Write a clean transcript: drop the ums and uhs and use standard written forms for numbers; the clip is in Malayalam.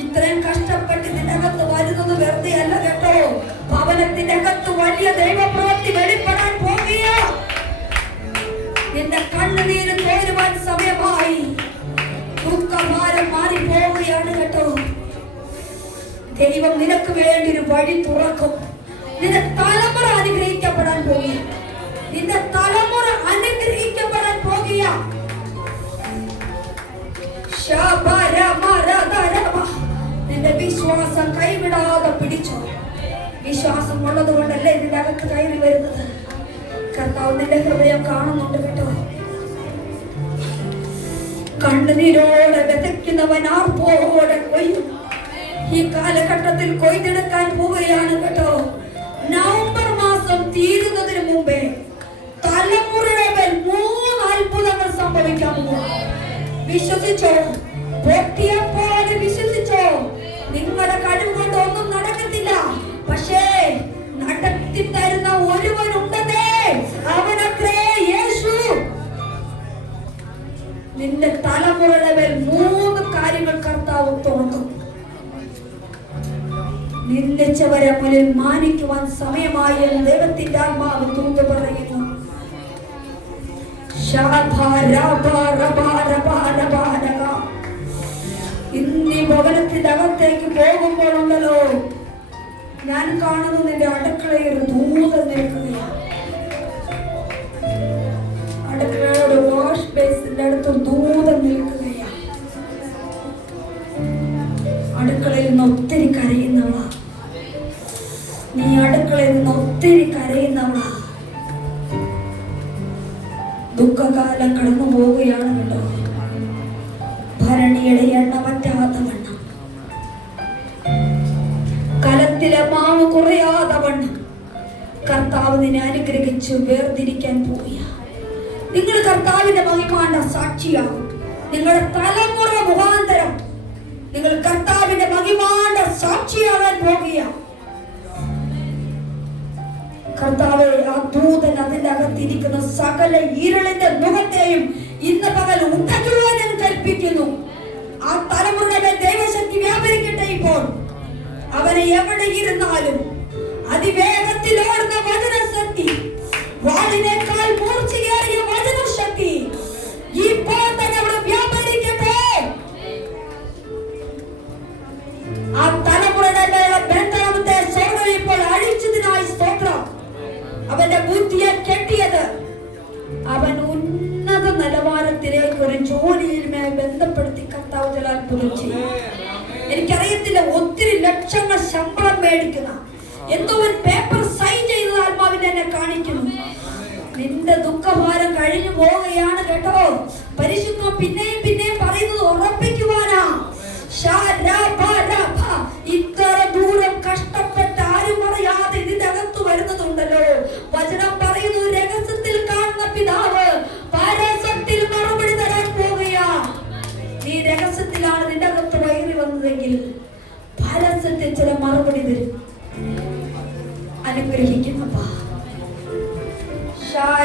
ഇത്രയും കഷ്ടപ്പെട്ട് ഇതിനകത്ത് വരുന്നത് വെറുതെ അല്ല കേട്ടോ. ഭവനത്തിന്റെ അകത്ത് വലിയ ദൈവപ്രവൃത്തി വെളിപ്പെടാൻ പോകുക. നിന്റെ കണ്ണുനീര് തോരുവാൻ സമയമായി. ദുഃഖഭാരം മാറി പോവുകയാണ് കേട്ടോ. ദൈവം നിനക്ക് വേണ്ടി ഒരു വഴി തുറക്കും. നിന്റെ തലമുറ അനുഗ്രഹിക്കപ്പെടാൻ പോകുക. നിന്റെ തലമുറ അനുഗ്രഹിക്കപ്പെടാൻ പോകുക. നിന്റെ വിശ്വാസം കൈവിടാതെ പിടിച്ചോ. വിശ്വാസം ഉള്ളത് കൊണ്ടല്ലേ നിന്റെ അകത്ത് കയറി വരുന്നത്. കർത്താവ് നിന്റെ ഹൃദയം കാണുന്നുണ്ട് കേട്ടോ. കണ്ണുനീരോടെ വിതയ്ക്കുന്നവൻ ആർപ്പോടെ കൊയ്യും. ഈ കാലഘട്ടത്തിൽ കൊയ്തെടുക്കാൻ പോവുകയാണ് കേട്ടോ. നവംബർ മാസം തീരുന്നതിന് മുമ്പേ തലമുറയുടെ മേൽ 3 അത്ഭുതങ്ങൾ സംഭവിക്കാൻ പോവുക. വിശ്വസിച്ചോ? പൊട്ടിയപ്പോൾ വിശ്വസിച്ചോ? നിങ്ങളുടെ കഴിവ് കൊണ്ട് ഒന്നും നടക്കത്തില്ല. പക്ഷേ നടത്തി തരുന്ന ഒരുവനുണ്ടെന്നേ, അവനത്രേ യേശു. നിന്റെ തലമുറയുടെ മേൽ 3 കാര്യങ്ങൾ കർത്താവ് തുറക്കും. നിന്ദിച്ചവരെ മുന്നിൽ മാനിക്കുവാൻ സമയമായി എന്ന് ദൈവത്തിന്റെ ആത്മാവ് തൂങ്ങി പറയുന്നു. ഇന്നീ ഭവനത്തിന്റെ അകത്തേക്ക് പോകുമ്പോഴുണ്ടല്ലോ, ഞാൻ കാണുന്നു നിന്റെ അടുക്കളയിൽ ദൂതൻ നിൽക്കുകയാണ്. അടുക്കളയുടെ വാഷ് ബേസിന്റെ അടുത്ത് ദൂതൻ നിൽക്കുകയാണ്. അടുക്കളയിൽ നിന്ന് ഒത്തിരി കരയുന്നവളാ നീ. അടുക്കളയിൽ നിന്ന് ഒത്തിരി കരയുന്നവളാ. ദുഃഖകാലം കടന്നു പോവുകയാണ് കേട്ടോ. ഭരണിയുടെ എണ്ണ പറ്റാത്ത വണ്ണം, കലത്തിലെ മാവ് കുറയാതെ വണ്ണം കർത്താവ് നിന്നെ അനുഗ്രഹിച്ചു വേർതിരിക്കാൻ പോവുക. നിങ്ങൾ കർത്താവിന്റെ മഹിമാന്റെ സാക്ഷിയാകും. നിങ്ങളുടെ തലമുറ മുഖാന്തരം നിങ്ങൾ കർത്താവിന്റെ മഹിമാന്റെ സാക്ഷിയാകാൻ പോകുക. കർത്താവേ, ആ ദൂതൻ അതിന്റെ അകത്തിരിക്കുന്ന സകല ഇരുളിന്റെ മുഖത്തെയും ഇന്ന് പകൽ ഉണ്ടക്കുവാൻ ഞാൻ കൽപ്പിക്കുന്നു. ആ തലമുറയുടെ ദൈവശക്തി വ്യാപരിക്കട്ടെ. ഇപ്പോൾ അവനെ എവിടെ ഇരുന്നാലും അതിവേഗത്തിൽ ഓടുന്ന വചനശക്തി, വാളിനേക്കാൾ മൂർച്ചയേറിയ വചനശക്തി ഇപ്പോൾ തന്നെ അവിടെ വ്യാപരിക്കട്ടെ. ആ തലമുറയുടെ മേലുള്ള ബന്ധനത്തെ സ്വർഗ്ഗം ഇപ്പോൾ അഴിച്ചതിനായി സ്തോത്രം. അവന്റെ ബുദ്ധിയെ കെട്ടിയത് അവൻ ഉന്നത നിലവാരത്തിലേക്ക് ഒരു ജോലിയുമായി ബന്ധപ്പെടുത്തി കർത്താവ് ചില അത്ഭുതം ചെയ്യും. എനിക്കറിയത്തില്ല, ഒത്തിരി ലക്ഷങ്ങൾ ശമ്പളം മേടിക്കുന്ന എന്തോ ഒരു പേപ്പർ സൈൻ ചെയ്തത് ആത്മാവിനെ എന്നെ കാണിക്കുന്നു. നിന്റെ ദുഃഖഭാരം കഴിഞ്ഞു പോവുകയാണ് കേട്ടോ. പരിശുദ്ധം പിന്നെയും പിന്നെയും പറയുന്നത് ഉറപ്പിക്കുവാനാ.